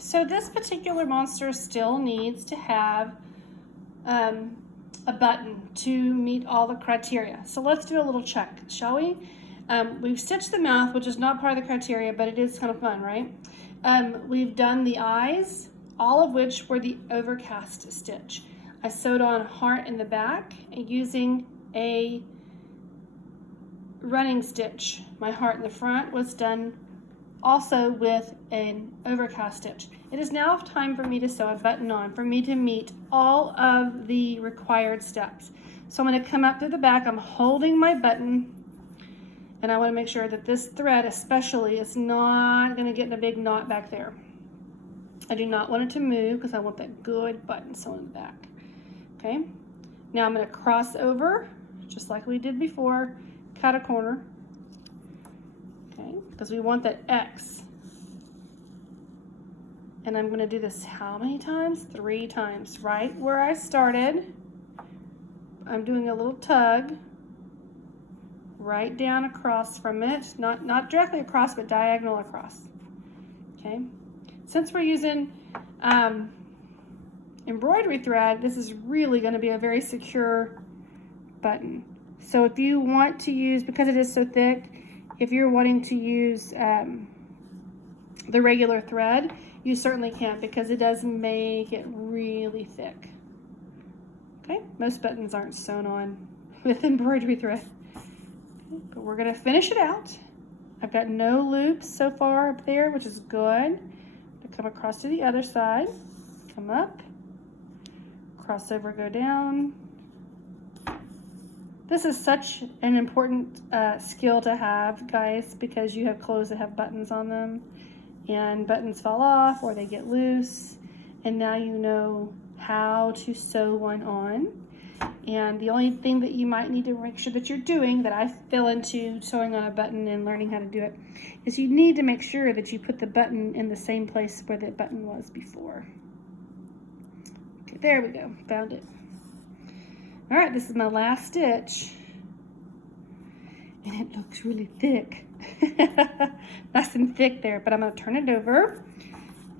So this particular monster still needs to have a button to meet all the criteria. So let's do a little check, shall we? We've stitched the mouth, which is not part of the criteria, but it is kind of fun, right? We've done the eyes, all of which were the overcast stitch. I sewed on a heart in the back using a running stitch. My heart in the front was done also with an overcast stitch. It is now time for me to sew a button on, for me to meet all of the required steps. So I'm going to come up to the back, I'm holding my button, and I want to make sure that this thread especially is not going to get in a big knot back there. I do not want it to move because I want that good button sewn in the back. Okay, now I'm going to cross over just like we did before, cut a corner, okay, because we want that X. And I'm going to do this how many times? 3 times. Right where I started, I'm doing a little tug right down across from it, not directly across, but diagonal across. Okay, since we're using embroidery thread, this is really going to be a very secure button. So if you want to use, because it is so thick, if you're wanting to use the regular thread, you certainly can, because it does make it really thick. Okay, most buttons aren't sewn on with embroidery thread. Okay, but we're going to finish it out. I've got no loops so far up there, which is good. To come across to the other side, come up, cross over, go down. This is such an important skill to have, guys, because you have clothes that have buttons on them, and buttons fall off or they get loose, and now you know how to sew one on. And the only thing that you might need to make sure that you're doing, that I fell into sewing on a button and learning how to do it, is you need to make sure that you put the button in the same place where the button was before. Okay, there we go, found it. All right, this is my last stitch, and it looks really thick. Nice and thick there, but I'm gonna turn it over.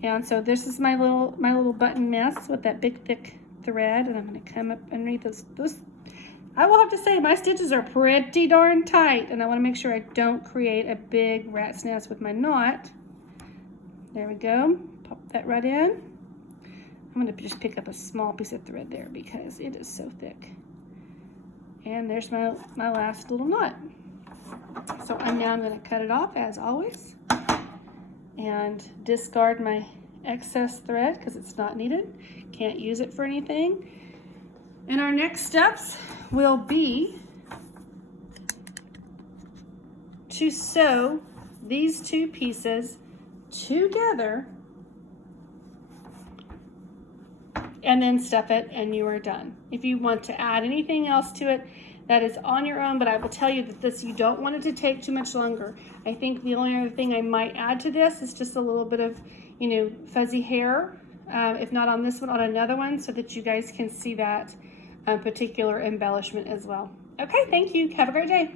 And so this is my little button mess with that big thick thread, and I'm gonna come up underneath those. I will have to say my stitches are pretty darn tight, and I wanna make sure I don't create a big rat's nest with my knot. There we go, pop that right in. I'm gonna just pick up a small piece of thread there because it is so thick. And there's my last little knot. So now I'm gonna cut it off as always and discard my excess thread because it's not needed. Can't use it for anything. And our next steps will be to sew these 2 pieces together and then stuff it, and you are done. If you want to add anything else to it, that is on your own, but I will tell you that this, you don't want it to take too much longer. I think the only other thing I might add to this is just a little bit of, fuzzy hair, if not on this one, on another one, so that you guys can see that particular embellishment as well. Okay, thank you. Have a great day.